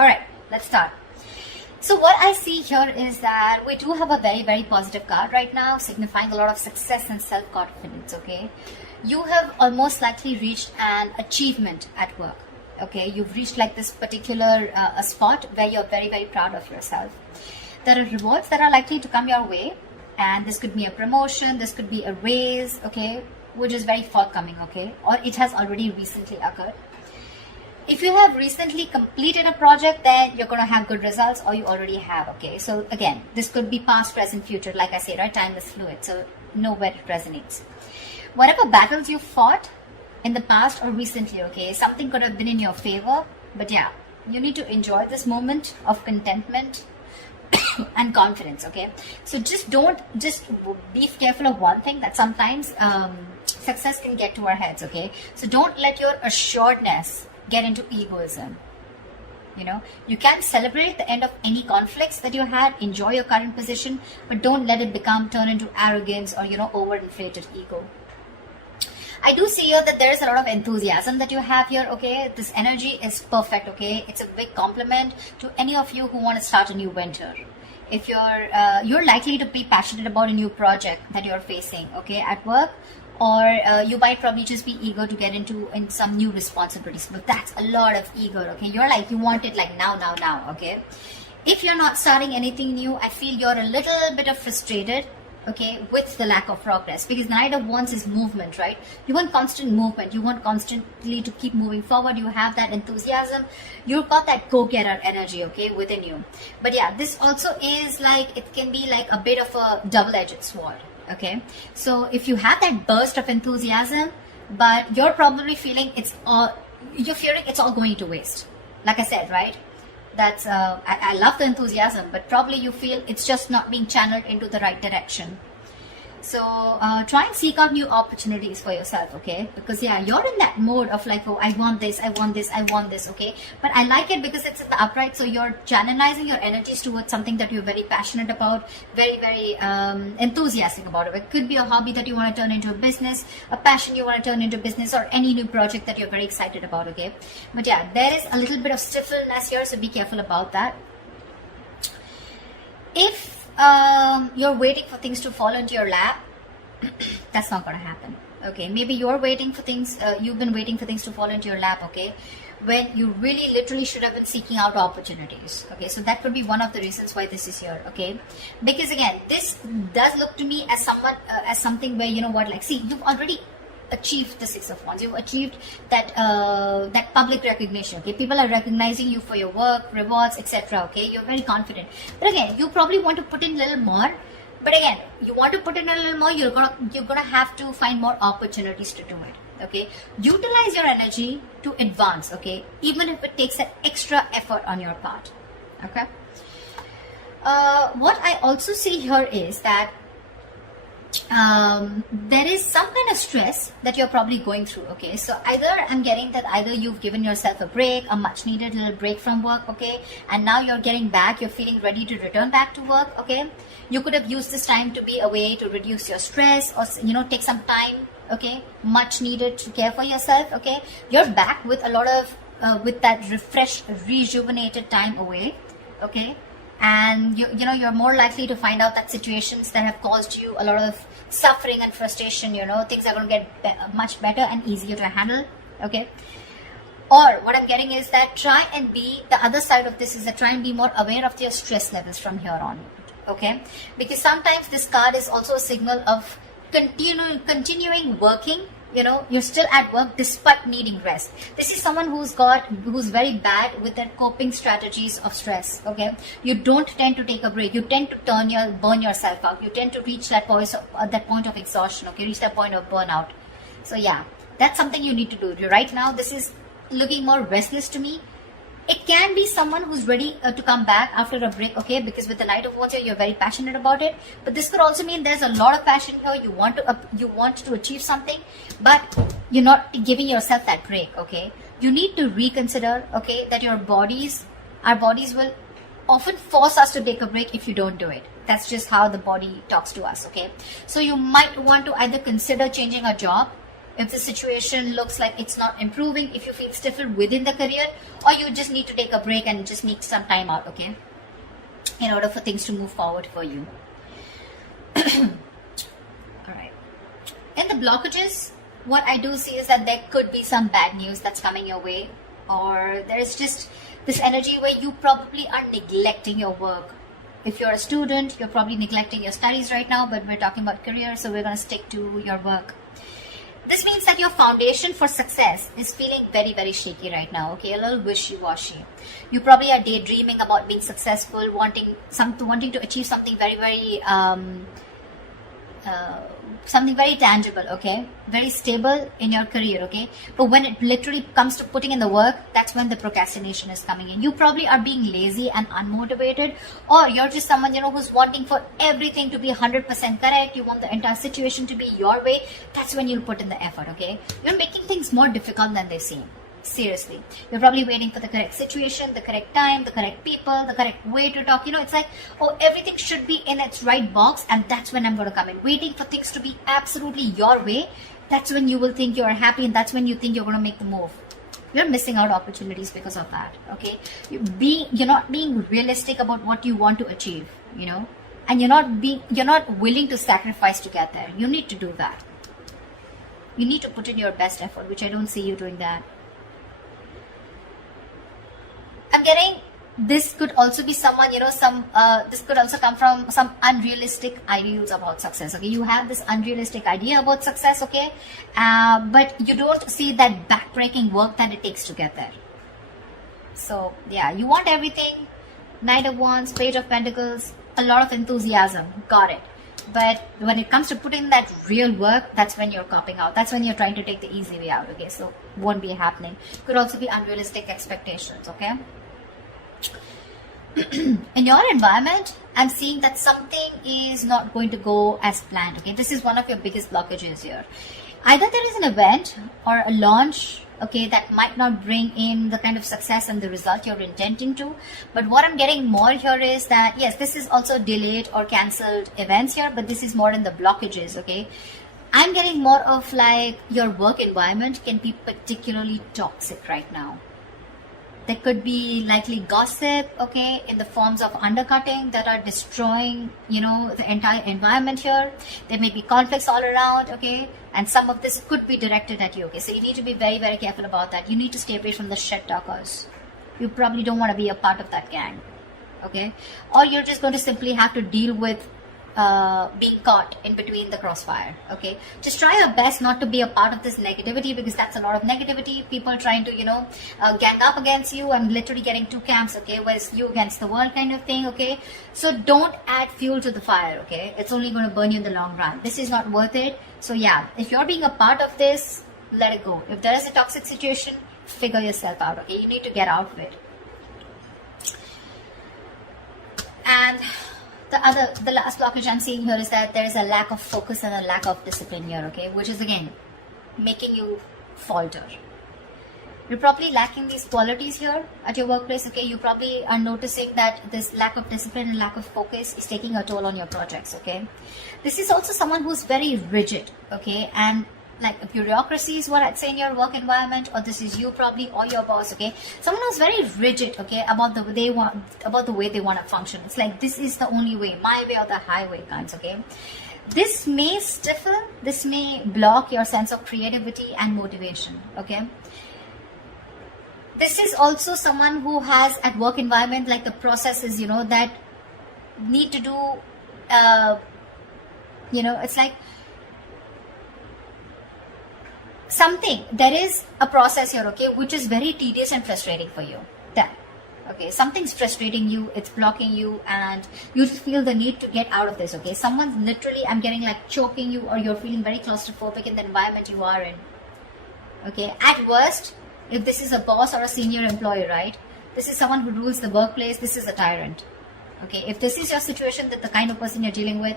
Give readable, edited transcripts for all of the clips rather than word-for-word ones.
All right, let's start. So what I see here is that we do have a very, very positive card right now, signifying a lot of success and self-confidence, okay? You have almost likely reached an achievement at work, okay? You've reached like this particular a spot where you're very, very proud of yourself. There are rewards that are likely to come your way, and this could be a promotion, this could be a raise, okay, which is very forthcoming, okay? Or it has already recently occurred. If you have recently completed a project, then you're going to have good results, or you already have, okay? So again, this could be past, present, future. Like I say, right? Time is fluid, so know where it resonates. Whatever battles you fought in the past or recently, okay, something could have been in your favor, but yeah, you need to enjoy this moment of contentment and confidence, okay? So just be careful of one thing, that sometimes success can get to our heads, okay? So don't let your assuredness get into egoism. You know, you can celebrate the end of any conflicts that you had, enjoy your current position, but don't let it turn into arrogance or, you know, overinflated ego. I do see here that there is a lot of enthusiasm that you have here, okay? This energy is perfect, okay? It's a big compliment to any of you who want to start a new venture. If you're likely to be passionate about a new project that you're facing, okay, at work, or you might probably just be eager to get into some new responsibilities, but that's a lot of eager, okay? You want it like now, okay? If you're not starting anything new, I feel you're a little bit of frustrated, okay, with the lack of progress, because the Knight of Wands is movement, right? You want constant movement, you want constantly to keep moving forward, you have that enthusiasm, you've got that go-getter energy, okay, within you. But yeah, this also is like, it can be like a bit of a double-edged sword, okay? So if you have that burst of enthusiasm, but you're probably feeling it's all going to waste. Like I said, right? That's I love the enthusiasm, but probably you feel it's just not being channeled into the right direction. So try and seek out new opportunities for yourself, okay? Because yeah, you're in that mode of like, oh, I want this, okay? But I like it because it's in the upright, so you're channelizing your energies towards something that you're very passionate about, very, very enthusiastic about it. It could be a hobby that you want to turn into a business, a passion you want to turn into business, or any new project that you're very excited about, okay? But yeah, there is a little bit of stiffness here, so be careful about that. If you're waiting for things to fall into your lap, that's not going to happen, okay? Maybe you're waiting for things, you've been waiting for things to fall into your lap, okay, when you really literally should have been seeking out opportunities, okay? So that could be one of the reasons why this is here, okay? Because again, this does look to me as something where, you know what, like, see, you've already achieved the Six of Wands. You've achieved that that public recognition, okay? People are recognizing you for your work, rewards, etc., okay? You're very confident. But again, you probably want to put in a little more. But again, you want to put in a little more, you're gonna have to find more opportunities to do it, okay? Utilize your energy to advance, okay? Even if it takes an extra effort on your part, okay? What I also see here is that there is some kind of stress that you're probably going through, okay? So I'm getting that either you've given yourself a break, a much needed little break from work, okay? And now you're getting back, you're feeling ready to return back to work, okay? You could have used this time to be a way to reduce your stress, or, you know, take some time, okay? Much needed to care for yourself, okay? You're back with a lot of, with that refreshed, rejuvenated time away, okay? And you're more likely to find out that situations that have caused you a lot of suffering and frustration, you know, things are going to get much better and easier to handle, okay? Or what I'm getting is that the other side of this is that try and be more aware of your stress levels from here on, okay? Because sometimes this card is also a signal of continuing working. You know, you're still at work despite needing rest. This is someone who's very bad with their coping strategies of stress, okay? You don't tend to take a break. You tend to burn yourself out. You tend to reach that point of exhaustion, okay? Reach that point of burnout. So yeah, that's something you need to do. Right now, this is looking more restless to me. It can be someone who's ready to come back after a break, okay? Because with the Knight of Wands here, you're very passionate about it. But this could also mean there's a lot of passion here. You want to achieve something, but you're not giving yourself that break, okay? You need to reconsider, okay, that our bodies will often force us to take a break if you don't do it. That's just how the body talks to us, okay? So you might want to either consider changing a job, if the situation looks like it's not improving, if you feel stifled within the career, or you just need to take a break and just need some time out, okay, in order for things to move forward for you. All right. In the blockages, what I do see is that there could be some bad news that's coming your way, or there's just this energy where you probably are neglecting your work. If you're a student, you're probably neglecting your studies right now, but we're talking about career, so we're going to stick to your work. This means that your foundation for success is feeling very, very shaky right now, okay? A little wishy-washy. You probably are daydreaming about being successful, wanting to achieve something very, very something very tangible, okay, very stable in your career, okay, but when it literally comes to putting in the work, that's when the procrastination is coming in. You probably are being lazy and unmotivated, or you're just someone, you know, who's wanting for everything to be 100% correct. You want the entire situation to be your way. That's when you'll put in the effort, okay? You're making things more difficult than they seem. Seriously, you're probably waiting for the correct situation, the correct time, the correct people, the correct way to talk. You know, it's like, oh, everything should be in its right box, and that's when I'm going to come in. Waiting for things to be absolutely your way, that's when you will think you're happy, and that's when you think you're going to make the move. You're missing out opportunities because of that, okay? You're not being realistic about what you want to achieve, you know, and you're not willing to sacrifice to get there. You need to do that. You need to put in your best effort, which I don't see you doing that. I'm getting, this could also be someone, you know, this could also come from some unrealistic ideals about success, okay? You have this unrealistic idea about success, okay? But you don't see that backbreaking work that it takes to get there. So, yeah, you want everything. Knight of Wands, Page of Pentacles, a lot of enthusiasm. Got it. But when it comes to putting in that real work, that's when you're copping out. That's when you're trying to take the easy way out, okay? So, won't be happening. Could also be unrealistic expectations, okay? In your environment, I'm seeing that something is not going to go as planned, okay? This is one of your biggest blockages here. Either there is an event or a launch, okay, that might not bring in the kind of success and the result you're intending to. But what I'm getting more here is that, yes, this is also delayed or cancelled events here, but this is more in the blockages, okay? I'm getting more of like your work environment can be particularly toxic right now. There could be likely gossip, okay, in the forms of undercutting that are destroying, you know, the entire environment here. There may be conflicts all around, okay, and some of this could be directed at you, okay. So you need to be very, very careful about that. You need to stay away from the shit talkers. You probably don't want to be a part of that gang, okay. Or you're just going to simply have to deal with being caught in between the crossfire, okay. Just try your best not to be a part of this negativity, because that's a lot of negativity. People trying to, you know, gang up against you and literally getting two camps, okay, whereas you against the world kind of thing, okay. So don't add fuel to the fire, okay. It's only going to burn you in the long run. This is not worth it. So yeah, if you're being a part of this, let it go. If there is a toxic situation, figure yourself out, okay. You need to get out of it. And the last blockage I'm seeing here is that there is a lack of focus and a lack of discipline here, okay, which is again making you falter. You're probably lacking these qualities here at your workplace, okay. You probably are noticing that this lack of discipline and lack of focus is taking a toll on your projects, okay. This is also someone who's very rigid, okay, and like a bureaucracy is what I'd say in your work environment, or this is you probably, or your boss, okay. Someone who's very rigid, okay, about the way they want to function. It's like, this is the only way, my way or the highway kinds, okay. This may stiffen, this may block your sense of creativity and motivation, okay. This is also someone who has at work environment, like the processes, you know, that need to do, you know, it's like, there is a process here, okay, which is very tedious and frustrating for you. That, okay, something's frustrating you, it's blocking you, and you just feel the need to get out of this, okay. Someone's literally, I'm getting like choking you, or you're feeling very claustrophobic in the environment you are in, okay. At worst, if this is a boss or a senior employee, right, this is someone who rules the workplace, this is a tyrant, okay. If this is your situation, that the kind of person you're dealing with,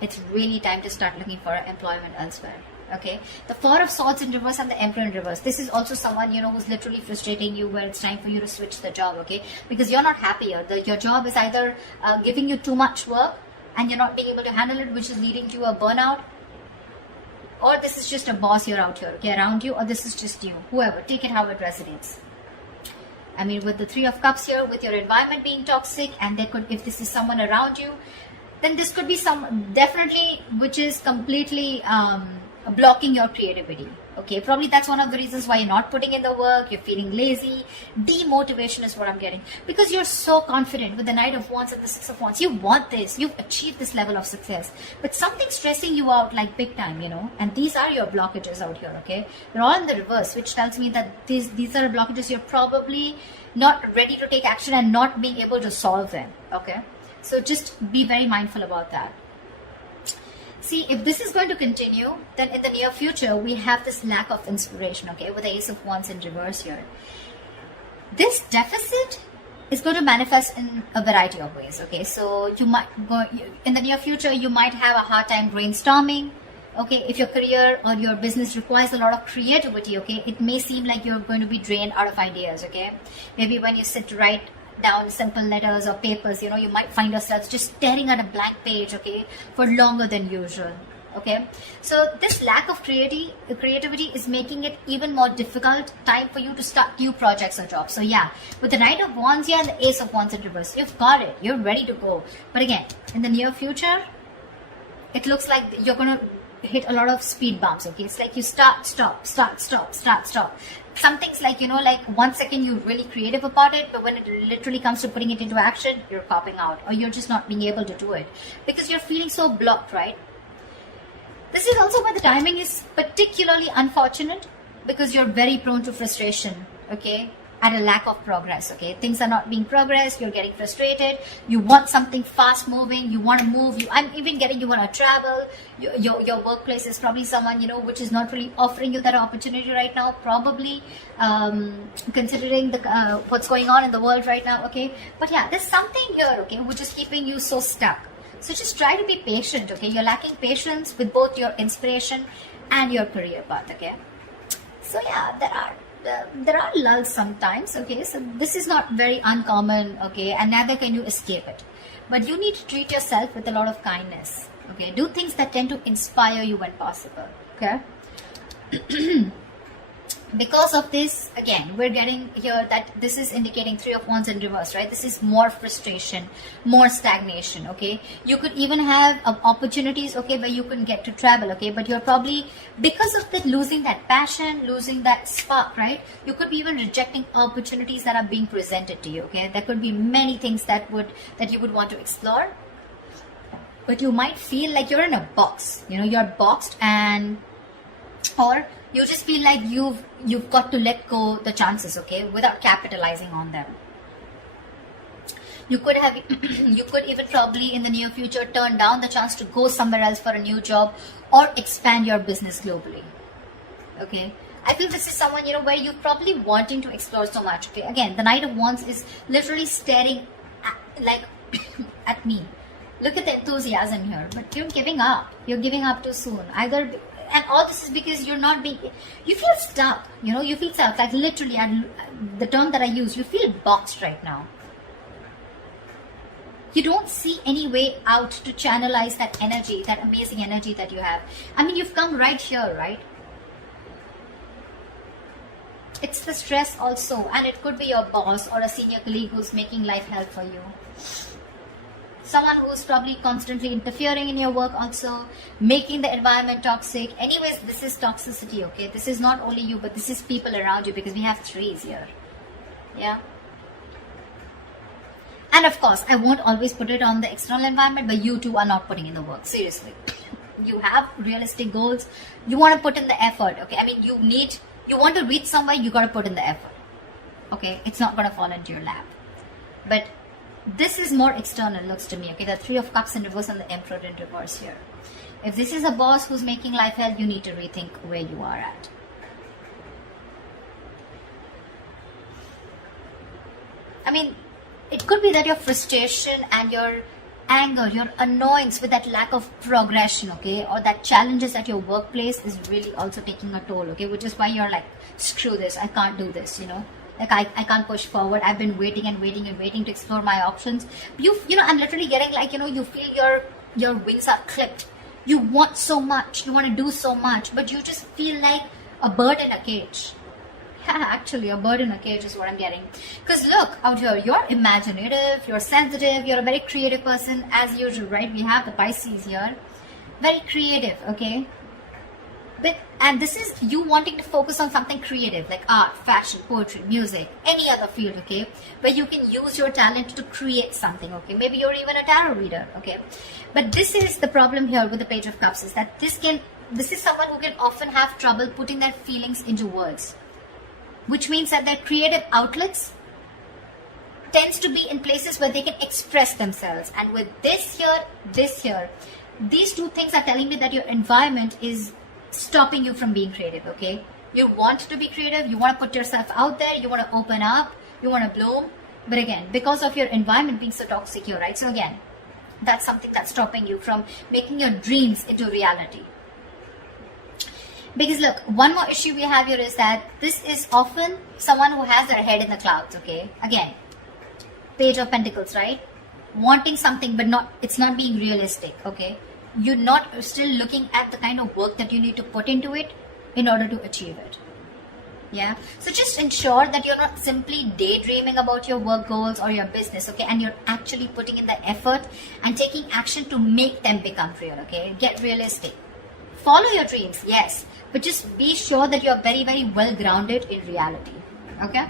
it's really time to start looking for employment elsewhere. Okay, the Four of Swords in reverse and the Emperor in reverse. This is also someone, you know, who's literally frustrating you, where it's time for you to switch the job, okay? Because you're not happier. Your job is either giving you too much work and you're not being able to handle it, which is leading to a burnout, or this is just a boss here out here, okay, around you, or this is just you, whoever, take it how it resonates. I mean, with the Three of Cups here, with your environment being toxic, and there could, if this is someone around you, then this could be some, definitely, which is completely blocking your creativity. Okay, probably that's one of the reasons why you're not putting in the work, you're feeling lazy. Demotivation is what I'm getting. Because you're so confident with the Knight of Wands and the Six of Wands. You want this, you've achieved this level of success. But something's stressing you out like big time, you know. And these are your blockages out here, okay. They're all in the reverse, which tells me that these are blockages you're probably not ready to take action and not being able to solve them, okay. So just be very mindful about that. See, if this is going to continue, then in the near future, we have this lack of inspiration, okay, with the Ace of Wands in reverse here. This deficit is going to manifest in a variety of ways, okay. So you might go, in the near future, you might have a hard time brainstorming, okay. If your career or your business requires a lot of creativity, okay, it may seem like you're going to be drained out of ideas, okay. Maybe when you sit to write down simple letters or papers, you know, you might find yourselves just staring at a blank page, okay, for longer than usual, okay. So this lack of creativity is making it even more difficult time for you to start new projects or jobs. So yeah, with the Knight of Wands here and the Ace of Wands in reverse, you've got it, you're ready to go. But again, in the near future, it looks like you're gonna hit a lot of speed bumps, okay. It's like you start, stop, start, stop, start, stop. Something's like, you know, like 1 second you're really creative about it, but when it literally comes to putting it into action, you're copping out, or you're just not being able to do it because you're feeling so blocked, right? This is also why the timing is particularly unfortunate, because you're very prone to frustration, okay, at a lack of progress, okay. Things are not being progressed, you're getting frustrated, you want something fast moving, you want to move, I'm even getting, you want to travel, your workplace is probably someone, you know, which is not really offering you that opportunity right now, probably considering the what's going on in the world right now, okay. But yeah, there's something here, okay, which is keeping you so stuck. So just try to be patient, okay. You're lacking patience with both your inspiration and your career path, okay. So yeah, there are lulls sometimes, okay. So this is not very uncommon, okay, and neither can you escape it. But you need to treat yourself with a lot of kindness, okay. Do things that tend to inspire you when possible, okay. Because of this, again, we're getting here that this is indicating Three of Wands in reverse, right? This is more frustration, more stagnation, okay? You could even have opportunities, okay, where you can get to travel, okay? But you're probably, because of that, losing that passion, losing that spark, right? You could be even rejecting opportunities that are being presented to you, okay? There could be many things that you would want to explore, but you might feel like you're in a box, you know, you're boxed, and or you just feel like you've got to let go the chances, okay, without capitalizing on them. You could have you could even probably in the near future turn down the chance to go somewhere else for a new job or expand your business globally, okay. I feel this is someone, you know, where you're probably wanting to explore so much, okay. Again, the Knight of Wands is literally staring at me. Look at the enthusiasm here, but you're giving up. You're giving up too soon. And all this is because you're not being, you feel stuck, you know, you feel stuck, like literally, and the term that I use, you feel boxed right now. You don't see any way out to channelize that energy, that amazing energy that you have. I mean, you've come right here, right? It's the stress also, and it could be your boss or a senior colleague who's making life hell for you. Someone who's probably constantly interfering in your work also, making the environment toxic. Anyways, this is toxicity, okay? This is not only you, but this is people around you, because we have threes here. Yeah. And of course, I won't always put it on the external environment, but you too are not putting in the work. Seriously. You have realistic goals. You want to put in the effort, okay? I mean, you want to reach somewhere, you got to put in the effort. Okay? It's not going to fall into your lap. But this is more external, looks to me, okay? The Three of Cups in reverse and the Emperor in reverse here. If this is a boss who's making life hell, you need to rethink where you are at. I mean, it could be that your frustration and your anger, your annoyance with that lack of progression, okay, or that challenges at your workplace is really also taking a toll, okay, which is why you're like, screw this, I can't do this, you know. Like I can't push forward. I've been waiting and waiting and waiting to explore my options. You know, I'm literally getting like, you know, you feel your wings are clipped. You want so much, you want to do so much, but you just feel like a bird in a cage. Actually, a bird in a cage is what I'm getting. Because look, out here, you're imaginative, you're sensitive, you're a very creative person as usual, right? We have the Pisces here. Very creative, okay? And this is you wanting to focus on something creative like art, fashion, poetry, music, any other field, okay? Where you can use your talent to create something, okay? Maybe you're even a tarot reader, okay? But this is the problem here with the Page of Cups, is that this is someone who can often have trouble putting their feelings into words. Which means that their creative outlets tends to be in places where they can express themselves. And with this here, these two things are telling me that your environment is stopping you from being creative, okay? You want to be creative, you want to put yourself out there, you want to open up, you want to bloom. But again, because of your environment being so toxic here, right? So again, that's something that's stopping you from making your dreams into reality. Because look, one more issue we have here is that this is often someone who has their head in the clouds, okay? Again, Page of Pentacles, right? Wanting something but it's not being realistic, okay? You're not still looking at the kind of work that you need to put into it in order to achieve it. Yeah, so just ensure that you're not simply daydreaming about your work goals or your business, okay? And you're actually putting in the effort and taking action to make them become real, okay? Get realistic. Follow your dreams, yes, but just be sure that you're very, very well grounded in reality, okay?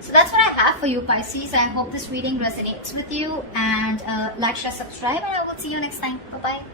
So that's what I have for you, Pisces. I hope this reading resonates with you, and like, share, subscribe, and I will see you next time. Bye-bye.